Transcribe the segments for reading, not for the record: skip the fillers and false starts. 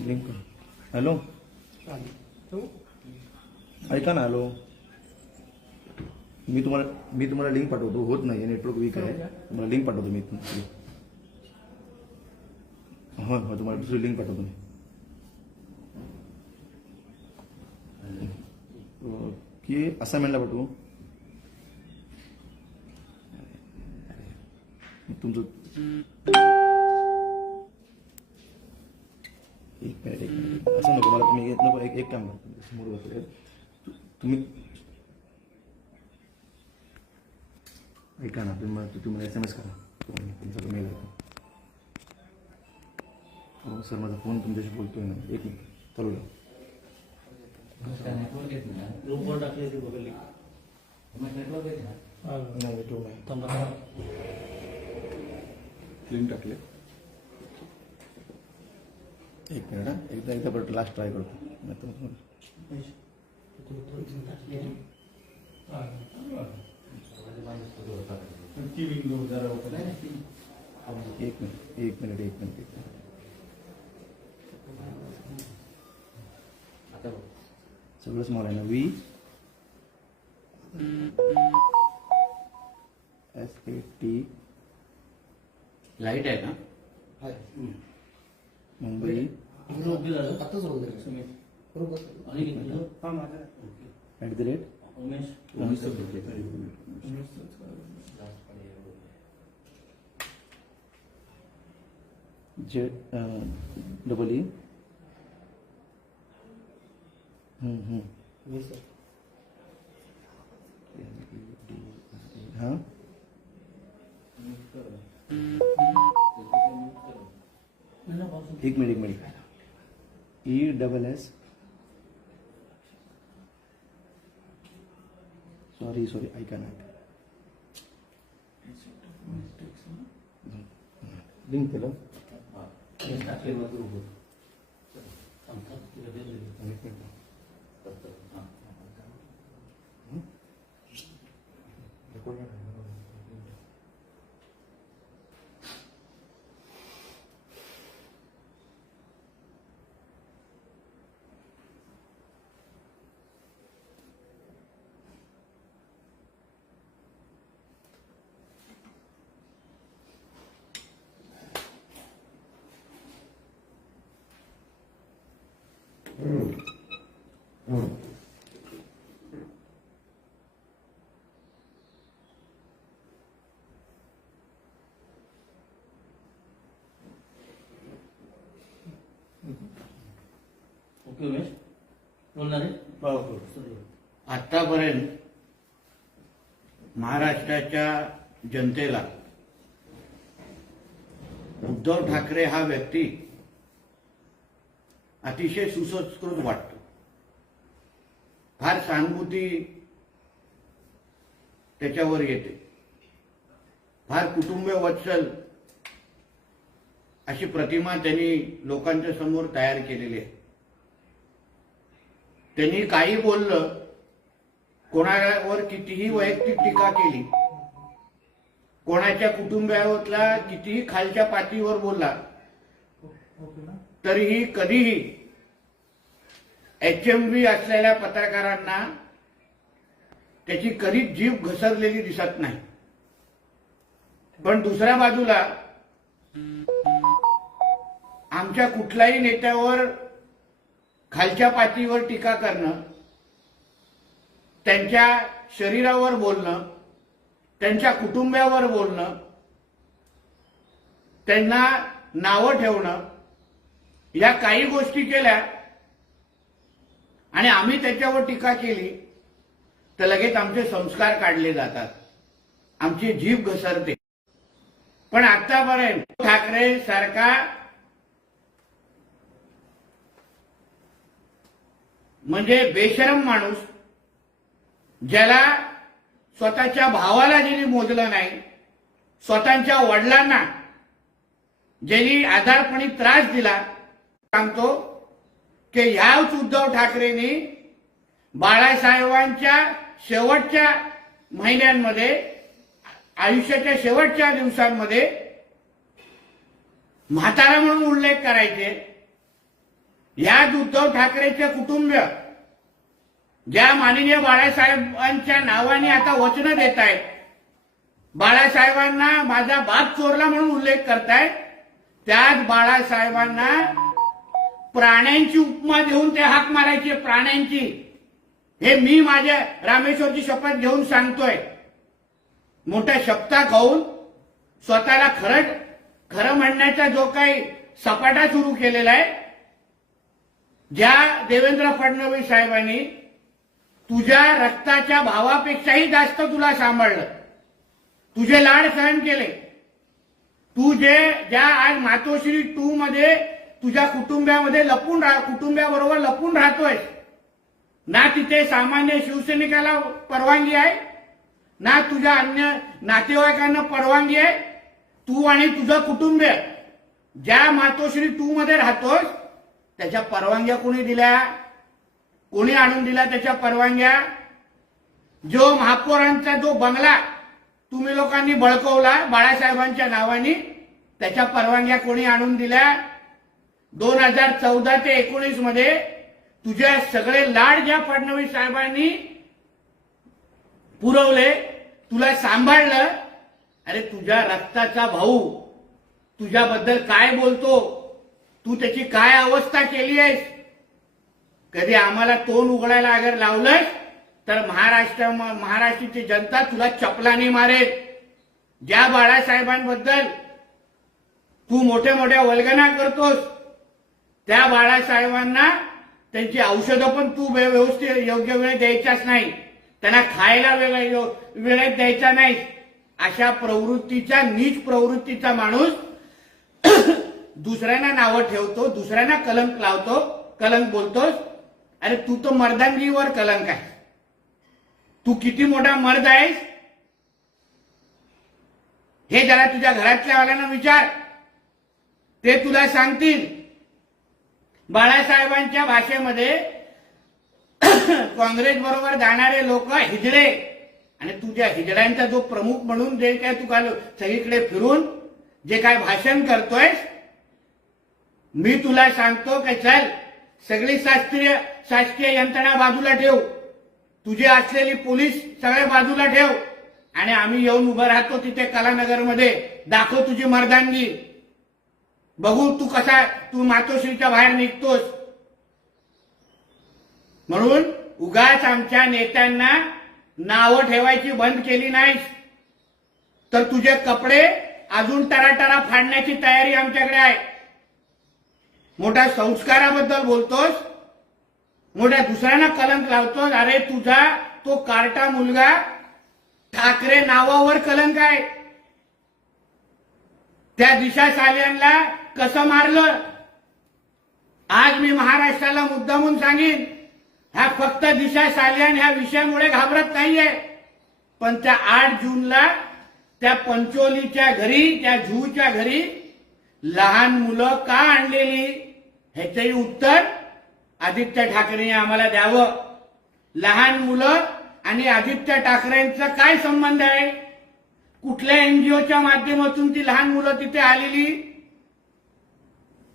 Link hello ऐका ना. Hello मी तुम्हाला लिंक पाठवतो. होत नाही, नेटवर्क वीक आहे. तुम्हाला लिंक पाठवतो मी. हो हो तुम्हाला दुसरी लिंक पाठवतो मी. की असाइनमेंटला पाठवू तुमचं. एक मिनिट असं नको मला. तुम्ही नको एक काम करा. समोर बसले तुम्ही. ऐका ना तुम्ही SMS करा. तुमचा मेल आहे. हो सर माझा फोन तुमच्याशी बोलतोय ना. एक मिनिट चालू द्या. लिंक टाकले. एक मिनिट एकदा परत लास्ट ट्राय करतो. एक मिनिट सगळं स्मॉल आहे ना. VSAT लाईट आहे का मुंबई @JEE हाँ एक मिनिट ESS सॉरी ऐका ना. लिंक केलं. ओके उमेश बोलणार आहे. आतापर्यंत महाराष्ट्राच्या जनतेला उद्धव ठाकरे हा व्यक्ती अतिशय सुसंस्कृत वाटतो. फार सहानुभूती त्याच्यावर येते. फार कुटुंब वत्सल अशी प्रतिमा त्यांनी लोकांच्या समोर तयार केलेली आहे. त्यांनी काही बोललं, कोणावर कितीही वैयक्तिक टीका केली, कोणाच्या कुटुंबावरला कितीही खालच्या पातळीवर बोलला, तरीही कधीही HMV असलेल्या पत्रकारांना त्याची कधीच जीभ घसरलेली दिसत नाही. पण दुसऱ्या बाजूला आमच्या कुठल्याही नेत्यावर खालच्या पातळीवर टीका करणं, त्यांच्या शरीरावर बोलणं, त्यांच्या कुटुंबावर बोलणं, त्यांना नावं ठेवणं, या काही गोष्टी केल्या आणि आम्ही त्याच्यावर टीका केली तर लगेच आमचे संस्कार काढले जातात, आमची जीभ घसरते. पण आतापर्यंत ठाकरे सारखा म्हणजे बेशरम माणूस, ज्याला स्वतःच्या भावाला ज्यांनी मोजलं नाही, स्वतःच्या वडिलांना ज्यांनी आजारपणी त्रास दिला, सांगतो की ह्याच उद्धव ठाकरेंनी बाळासाहेबांच्या शेवटच्या महिन्यांमध्ये, आयुष्याच्या शेवटच्या दिवसांमध्ये म्हातारा म्हणून उल्लेख करायचे याच उद्धव ठाकरेचे कुटुंब ज्या माननीय बाळासाहेबांच्या नावाने आता वचनं देत आहेत, बाळासाहेबांना माझा बाप चोरला म्हणून उल्लेख करतायत, त्याच बाळासाहेबांना प्राण्यांची उपमा देऊन ते हाक मारायचे, प्राण्यांची. हे मी माझ्या रामेश्वरची शपथ घेऊन सांगतोय. मोठ्या शपथा खाऊन स्वतःला खरं म्हणण्याचा जो काही सपाटा सुरू केलेला आहे, ज्या देवेंद्र फडणवीस साहेबांनी तुझ्या रक्ताच्या भावापेक्षाही जास्त तुला सांभाळलं, तुझे लाड सहन केले, तू ज्या आज मातोश्री 2 मध्ये तुझ्या कुटुंबामध्ये कुटुंबाबरोबर लपून राहतोय, ना तिथे सामान्य शिवसैनिकाला परवानगी आहे, ना तुझ्या अन्य नातेवाईकांना परवानगी आहे. तू आणि तुझं कुटुंब ज्या मातोश्री 2 मध्ये राहतोस त्याच्या परवानग्या कोणी दिल्या? कोणी आणून दिला त्याच्या परवानग्या? जो महापौरांचा जो बंगला तुम्ही लोकांनी बळकवला बाळासाहेबांच्या नावाने, त्याच्या परवानग्या कोणी आणून दिल्या? 2014 ते 19 मध्ये तुझे सगळे लाड ज्या फडणवीस साहेबांनी पुरवले, तुला सांभाळलं, अरे तुझ्या रक्ताचा भाऊ तुझ्याबद्दल काय बोलतो, तू त्याची काय अवस्था केली आहेस? कधी आम्हाला तोंड उघडायला अगर लावलंस तर महाराष्ट्राची जनता तुला चपलाने मारेल. ज्या बाळासाहेबांबद्दल तू मोठ्या मोठ्या वल्गना करतोस, त्या बाळासाहेबांना त्यांची औषधं पण तू व्यवस्थित योग्य वेळेत द्यायचाच नाही, त्यांना खायला वेळेत द्यायचा नाही. अशा प्रवृत्तीचा, नीच प्रवृत्तीचा माणूस दुसऱ्यांना नावं ठेवतो, दुसऱ्यांना कलंक लावतो, कलंक बोलतोस. अरे तू तर मर्दांगीवर कलंक आहे. तू किती मोठा मर्द आहेस हे जरा तुझ्या घरातल्या वाल्यांना विचार, ते तुला सांगतील. बाळासाहेबांच्या भाषेमध्ये काँग्रेस बरोबर जाणारे लोक हिजडे, आणि तुझ्या हिजड्यांचा जो प्रमुख म्हणून जे काय तू सगळीकडे फिरून जे काय भाषण करतोयस, मी तुला सांगतो की चल सगळी शासकीय यंत्रणा बाजूला ठेव, तुझे असलेली पोलीस सगळे बाजूला ठेव, आणि आम्ही येऊन उभं राहतो तिथे कलानगरमध्ये, दाखव तुझी मर्दानगी, बघू तू मातोश्रीच्या बाहेर निघतोस. म्हणून उगाच आमच्या नेत्यांना नावं ठेवायची बंद केली नाहीस तर तुझे कपडे अजून टराटरा फाडण्याची तयारी आमच्याकडे आहे. मोठ्या संस्काराबद्दल बोलतोस, मोठ्या दुसऱ्यांना कलंक लावतोस. अरे तुझा तो कार्टा मुलगा ठाकरे नावावर कलंक आहे. त्या दिशा सालियांना कसं मारलं आज मी महाराष्ट्राला मुद्दामून सांगेन. हा फक्त दिशा सालियान ह्या विषयामुळे घाबरत नाहीये, पण त्या 8 जूनला त्या पंचोलीच्या घरी, त्या झूच्या घरी लहान मुलं का आणलेली ह्याचंही उत्तर आदित्य ठाकरेंनी आम्हाला द्यावं. लहान मुलं आणि आदित्य ठाकरेंचा काय संबंध आहे? कुठल्या एनजीओच्या माध्यमातून ती लहान मुलं तिथे आलेली?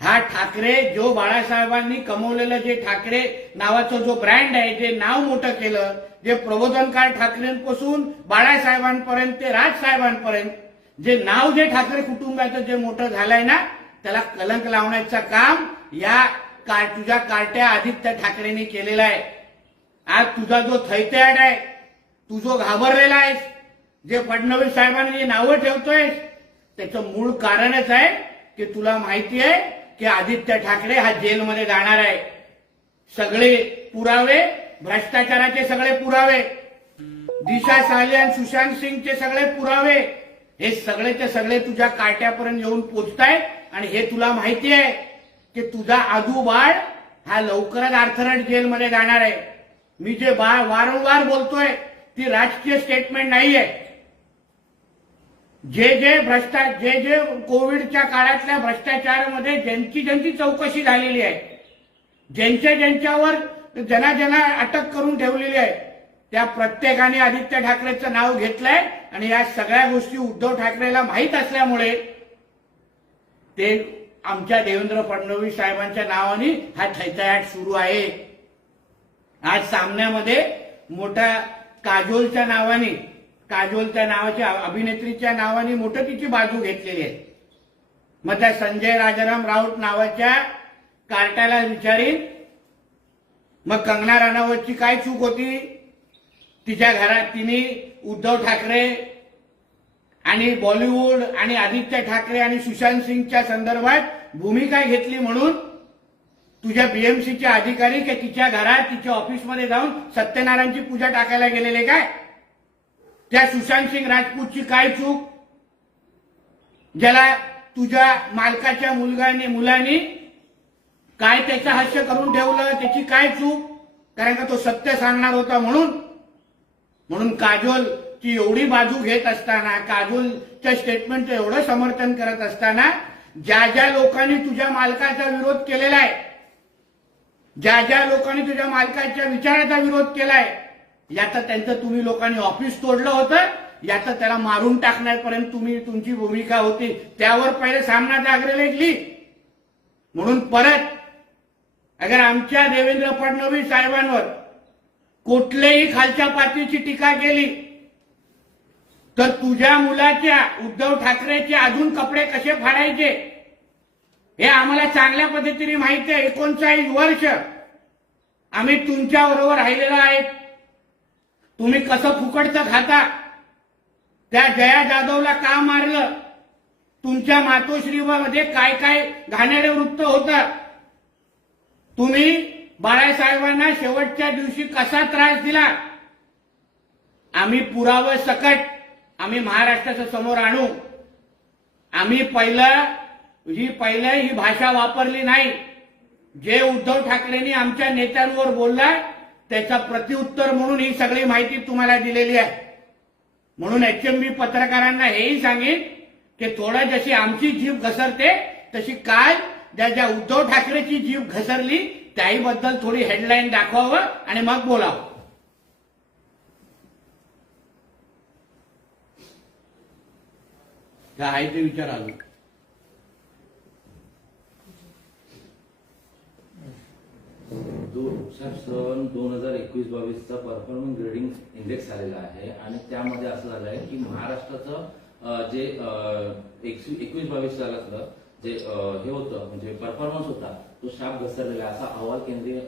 हा ठाकरे जो बाळासाहेबांनी कमवलेलं जे ठाकरे नावाचं जो ब्रँड आहे, जे नाव मोठं केलं, जे प्रबोधनकार ठाकरेंपासून बाळासाहेबांपर्यंत ते राजसाहेबांपर्यंत जे नाव जे ठाकरे कुटुंबाचं जे मोठं झालंय ना, त्याला कलंक लावण्याचं काम या तुझ्या कार्ट्या आदित्य ठाकरेंनी केलेलं आहे. आज तुझा जो थैत्याट आहे, तू जो घाबरलेला आहेस, जे फडणवीस साहेबांनी जे नावं ठेवतोयस, त्याचं मूळ कारणच आहे की तुला माहिती आहे की आदित्य ठाकरे हा जेलमध्ये जाणार आहे. सगळे पुरावे, भ्रष्टाचाराचे सगळे पुरावे, दिशा सालियान, सुशांत सिंगचे सगळे पुरावे, हे सगळेचे सगळे तुझ्या काट्यापर्यंत येऊन पोचतायत. आणि हे तुला माहिती आहे की तुझा आजू बाळ हा लवकरच अर्थरट जेलमध्ये जाणार आहे. मी जे वारंवार बोलतोय ती राजकीय स्टेटमेंट नाहीये. जे कोविडच्या काळातल्या भ्रष्टाचारामध्ये ज्यांची चौकशी झालेली आहे, ज्यांच्यावर ज्यांना अटक करून ठेवलेली आहे, त्या प्रत्येकाने आदित्य ठाकरेंचं नाव घेतलंय. आणि या सगळ्या गोष्टी उद्धव ठाकरेला माहीत असल्यामुळे ते आमच्या देवेंद्र फडणवीस साहेबांच्या नावाने हा थैथयाट सुरू आहे. आज सामन्यामध्ये मोठा काजोलच्या नावाच्या अभिनेत्रीच्या नावाने मोठं तिची बाजू घेतलेली आहे. मग त्या संजय राजाराम राऊत नावाच्या कार्टाला विचारीन, मग कंगना राणावतची काय चूक होती? तिच्या घरात तिने उद्धव ठाकरे आणि बॉलिवूड आणि आदित्य ठाकरे आणि सुशांत सिंगच्या संदर्भात भूमिका घेतली म्हणून तुझ्या बीएमसीचे अधिकारी की तिच्या घरात तिच्या ऑफिसमध्ये जाऊन सत्यनारायणची पूजा टाकायला गेलेले काय? त्या सुशांत सिंग राजपूतची काय चूक? ज्याला तुझ्या मालकाच्या मुलांनी काय त्याचं हास्य करून ठेवलं, त्याची काय चूक? कारण का तो सत्य सांगणार होता म्हणून काजोलची एवढी बाजू घेत असताना, काजोलच्या स्टेटमेंटचं एवढं समर्थन करत असताना, ज्या लोकांनी तुझ्या मालकाचा विरोध केलेला आहे, ज्या लोकांनी तुझ्या मालकाच्या विचाराचा विरोध केलाय, याचं त्यांचं तुम्ही लोकांनी ऑफिस तोडलं होतं, याचं त्याला मारून टाकण्यापर्यंत तुमची भूमिका होती. त्यावर पहिले सामनाचा अग्रलेख लिही. म्हणून परत अगर आमच्या देवेंद्र फडणवीस साहेबांवर कुठल्याही खालच्या पातळीची टीका केली तर तुझ्या मुलाच्या उद्धव ठाकरेचे अजून कपडे कसे फाडायचे हे आम्हाला चांगल्या पद्धतीने माहिती आहे. 39 वर्ष आम्ही तुमच्या बरोबर राहिलेलो आहे. तुम्ही कसं फुकटचं खाता, त्या जया जाधवला का मारलं, तुमच्या मातोश्रीमध्ये काय काय घाणेरडे वृत्त होतं, तुम्ही बाळासाहेबांना शेवटच्या दिवशी कसा त्रास दिला, आम्ही पुरावे सकट आम्ही महाराष्ट्राच्या समोर आणू. आम्ही पहिलं ही भाषा वापरली नाही. जे उद्धव ठाकरेंनी आमच्या नेत्यांवर बोलला त्याचा प्रत्युत्तर म्हणून ही सगळी माहिती तुम्हाला दिलेली आहे. म्हणून एचएमबी पत्रकारांना हेही सांगेन की थोडं जशी आमची जीभ घसरते तशी काल ज्या उद्धव ठाकरेची जीभ घसरली त्याहीबद्दल थोडी हेडलाईन दाखवावं आणि मग बोलावं. काय आहे ते विचार आलो. सन 2021-22चा परफॉर्मन्स ग्रेडिंग इंडेक्स आलेला आहे आणि त्यामध्ये असं झालं आहे की महाराष्ट्राचं जे 21-22 सालातलं जे हे होतं म्हणजे परफॉर्मन्स होता तो शाप घसरलेला असा अहवाल केंद्रीय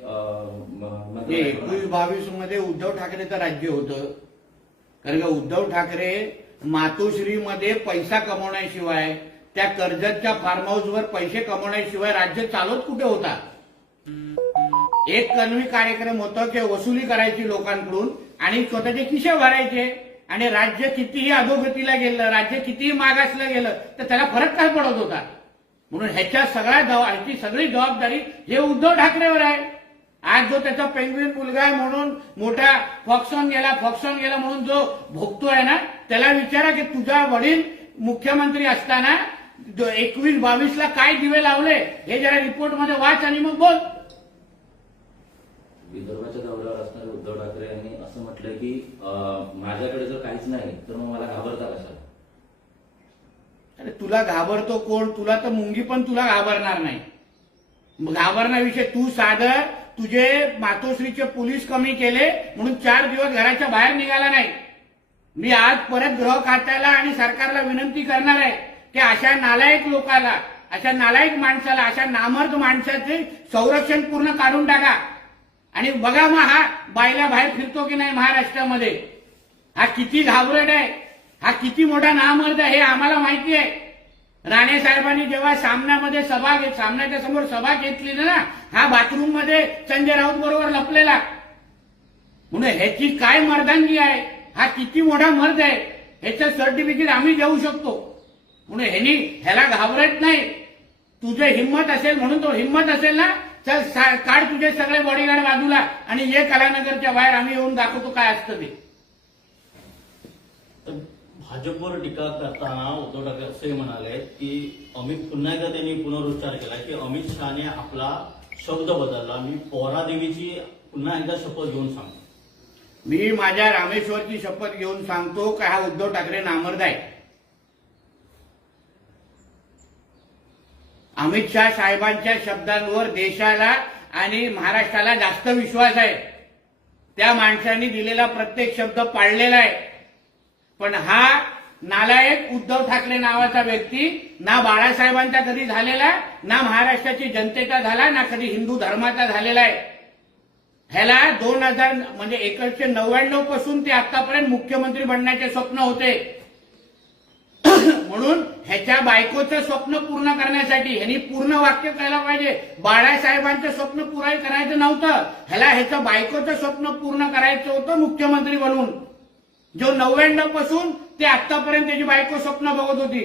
21-22 मध्ये उद्धव ठाकरेचं राज्य होतं. कारण का उद्धव ठाकरे मातोश्रीमध्ये पैसा कमवण्याशिवाय, त्या कर्जतच्या फार्म हाऊसवर पैसे कमवण्याशिवाय राज्य चालवत कुठे होता? एक कलमी कार्यक्रम होता की वसुली करायची लोकांकडून आणि स्वतःचे खिसे भरायचे आणि राज्य कितीही अधोगतीला गेलं, राज्य कितीही मागासलं गेलं तर त्याला फरक काय पडत होता? म्हणून ह्याची सगळी जबाबदारी हे उद्धव ठाकरेवर आहे. आज जो त्याचा पेंग्विन मुलगा आहे म्हणून मोठा फॉक्सॉन गेला म्हणून जो भोगतोय ना, त्याला विचारा की तुझा वडील मुख्यमंत्री असताना 21-22ला काय दिवे लावले हे जरा रिपोर्टमध्ये वाच आणि मग बोल. विदर्भाच्या दौऱ्यावर असणारे उद्धव ठाकरे यांनी असं म्हटलंय की माझ्याकडे जर काहीच नाही तर मग मला घाबरता कशाला? अरे तुला घाबरतो कोण? तुला तर मुंगी पण तुला घाबरणार नाही. घाबरण्याविषयी तू साधं तुझे मातोश्रीचे पोलीस कमी केले म्हणून 4 दिवस घराच्या बाहेर निघाला नाही. मी आज परत गृह खात्याला आणि सरकारला विनंती करणार आहे की अशा नालायक लोकाला, अशा नालायक माणसाला, अशा नामर्द माणसाचे संरक्षण पूर्ण काढून टाका आणि बघा मग हा बायला बाहेर फिरतो की नाही महाराष्ट्रामध्ये. हा किती घाबरट आहे, हा किती मोठा नामर्द आहे हे आम्हाला माहिती आहे. राणे साहेबांनी जेव्हा सामन्याच्या समोर सभा घेतली ना, हा बाथरूम मध्ये संजय राऊत बरोबर लपलेला. म्हणून ह्याची काय मर्दांगी आहे, हा किती मोठा मर्द आहे ह्याचं सर्टिफिकेट आम्ही देऊ शकतो. म्हणून ह्याला घाबरत नाही. तुझं हिंमत असेल म्हणून, तो हिंमत असेल ना, चल काढ तुझे सगळे बॉडीगार्ड बाजूला आणि ये कलानगरच्या बाहेर, आम्ही येऊन दाखवतो काय असतं ते. भाजपवर टीका करताना उद्धव ठाकरे असे म्हणाले की पुन्हा एकदा त्यांनी पुनरुच्चार केला की अमित शहाने आपला शब्द बदलला. मी पोहरादेवीची पुन्हा एकदा शपथ घेऊन सांगतो. मी माझ्या रामेश्वरची शपथ घेऊन सांगतो का हा उद्धव ठाकरे नामर्द आहे. अमित शहा साहेबांच्या शब्दांवर देशाला आणि महाराष्ट्राला जास्त विश्वास आहे. त्या माणसांनी दिलेला प्रत्येक शब्द पाळलेला आहे. पण हा नालायक उद्धव ठाकरे नावाचा व्यक्ती ना बाळासाहेबांचा कधी झालेला, ना महाराष्ट्राची जनतेचा झाला, ना कधी हिंदू धर्माचा झालेला आहे. ह्याला 2000 म्हणजे 1999 पासून ते आतापर्यंत मुख्यमंत्री बनण्याचे स्वप्न होते. म्हणून ह्याच्या बायकोचं स्वप्न पूर्ण करण्यासाठी ह्यांनी पूर्ण वाक्य करायला पाहिजे. बाळासाहेबांचं स्वप्न पूर्ण करायचं नव्हतं, ह्याचं बायकोचं स्वप्न पूर्ण करायचं होतं मुख्यमंत्री बनून. जो 99 पासून ते आतापर्यंत त्याची बायको स्वप्न बघत होती.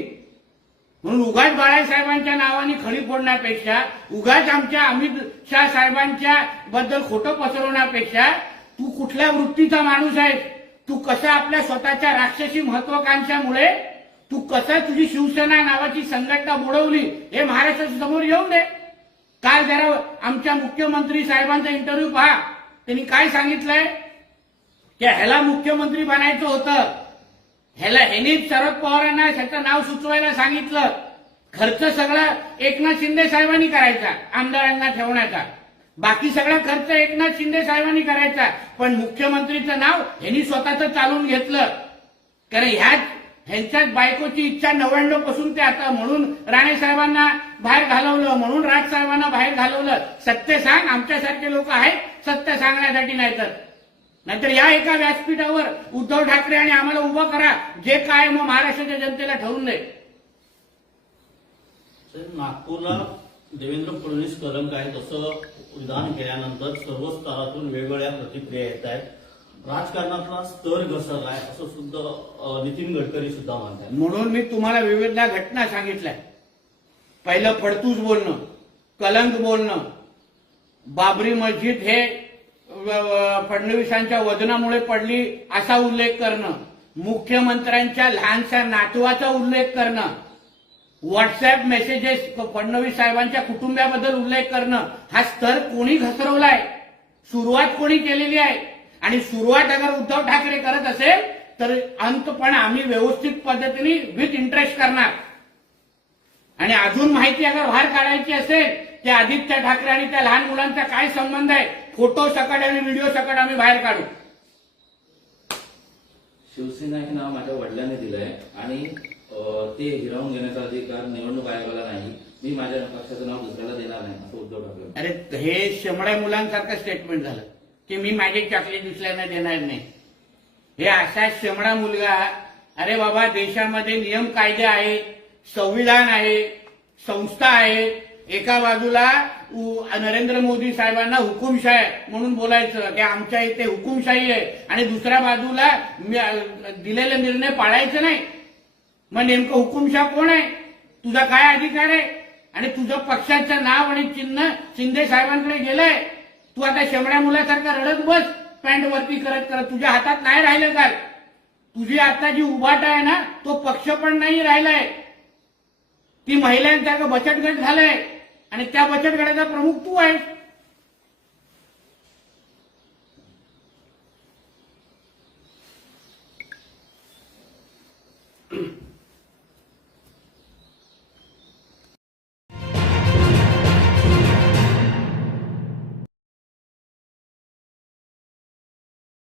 म्हणून उगाच बाळासाहेबांच्या नावाने खडी फोडण्यापेक्षा, उगाच आमच्या अमित शहा साहेबांच्या बद्दल खोटं पसरवण्यापेक्षा, तू कुठल्या वृत्तीचा माणूस आहेस, तू कसा आपल्या स्वतःच्या राक्षसी महत्वाकांक्षामुळे तू कसं तुझी शिवसेना नावाची संघटना बुडवली हे महाराष्ट्राच्या समोर येऊन दे. काल जरा आमच्या मुख्यमंत्री साहेबांचा इंटरव्ह्यू पहा. त्यांनी काय सांगितलंय की ह्याला मुख्यमंत्री बनायचं होतं, ह्यांनीच शरद पवारांना त्याचं नाव सुचवायला सांगितलं. खर्च सगळा एकनाथ शिंदे साहेबांनी करायचा, आमदारांना ठेवण्याचा. बाकी सगळा खर्च एकनाथ शिंदे साहेबांनी करायचा. पण मुख्यमंत्रीचं नाव ह्यांनी स्वतःच चालून घेतलं. कारण ह्यांच्याच बायकोची इच्छा 99 पासून ते आता. म्हणून राणे साहेबांना बाहेर घालवलं, म्हणून राज साहेबांना बाहेर घालवलं. सत्य सांग, आमच्यासारखे लोक आहेत सत्य सांगण्यासाठी. नाहीतर या एका व्यासपीठावर उद्धव ठाकरे आणि आम्हाला उभं करा, जे काय मग महाराष्ट्राच्या जनतेला ठरवून दे. नागपूरला देवेंद्र फडणवीस कलंक आहेत असं विधान केल्यानंतर सर्व स्तरातून वेगवेगळ्या प्रतिक्रिया येत आहेत. राजकारणातला स्तर घसरलाय असं सुद्धा नितीन गडकरी सुद्धा म्हणतात. म्हणून मी तुम्हाला विविध घटना सांगितल्या. पहिलं फडतूस बोलणं, कलंक बोलणं, बाबरी मस्जिद हे फडणवीसांच्या वजनामुळे पडली असा उल्लेख करणं, मुख्यमंत्र्यांच्या लहानशा नातवाचा उल्लेख करणं, व्हॉट्सअप मेसेजेस फडणवीस साहेबांच्या कुटुंबाबद्दल उल्लेख करणं. हा स्तर कोणी घसरवलाय? सुरुवात कोणी केलेली आहे? आणि सुरुवात अगर उद्धव ठाकरे करत असेल तर अंत पण आम्ही व्यवस्थित पद्धतीने विथ इंटरेस्ट करणार. आणि अजून माहिती अगर बाहेर काढायची असेल की आदित्य ठाकरे आणि त्या लहान मुलांचा काय संबंध आहे, फोटो सकट आणि व्हिडिओ सकट आम्ही बाहेर काढू. शिवसेना हे नाव माझ्या वडिलांनी दिलंय आणि ते हिरावून घेण्याचा अधिकार निवडणूक आयोगाला नाही. मी माझ्या पक्षाचं नाव दुसऱ्याला देणार नाही असं उद्धव ठाकरे. अरे हे शेमड्या मुलांसारखं स्टेटमेंट झालं की मी माझी चॉकलेट दुसऱ्यांना देणार नाही. हे असा शेमडा मुलगा. अरे बाबा, देशामध्ये नियम कायदे आहेत, संविधान आहे, संस्था आहे. एका बाजूला नरेंद्र मोदी साहेबांना हुकुमशाही म्हणून बोलायचं की आमच्या इथे हुकुमशाही आहे, आणि दुसऱ्या बाजूला दिलेले निर्णय पाळायचे नाही. मग नेमकं हुकुमशाह कोण आहे? तुझा काय अधिकार आहे? आणि तुझं पक्षाचं नाव आणि चिन्ह शिंदे साहेबांकडे गेलंय. तू आता शेमड्या मुलासारखा रडत बस, पॅन्ट वरती करत करत. तुझ्या हातात नाही राहिलं काय? तुझी आता जी उभाट आहे ना, तो पक्ष पण नाही राहिलाय. ती महिलांसारखं बचत गट झालंय आणि त्या बचत गटाचा प्रमुख तू आहेस.